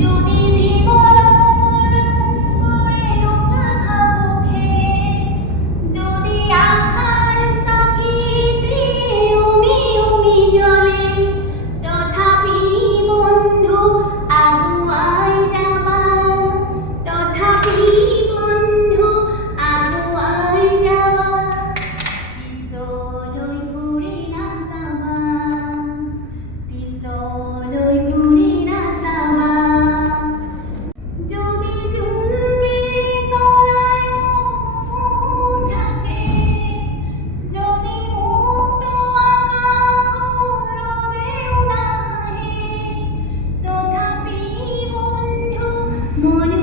যদি জীবন গড়ে নৌকা ভাবো খেয়ে, যদি আখার সাকিতে উমি উমি জ্বলে, তথাপি বন্ধু আগুয়ায় যাবা, তথাপি বন্ধু আগুয়ায় যাবা, পিছলৈ ঘূৰি নাচাবা, পিছলৈ ঘূৰি নাচাবা। যদি জোনবিৰি তৰায়ো থাকে, যদি মুক্ত আকাশ ৰদেও নাহে, তথাপি বন্ধু মনে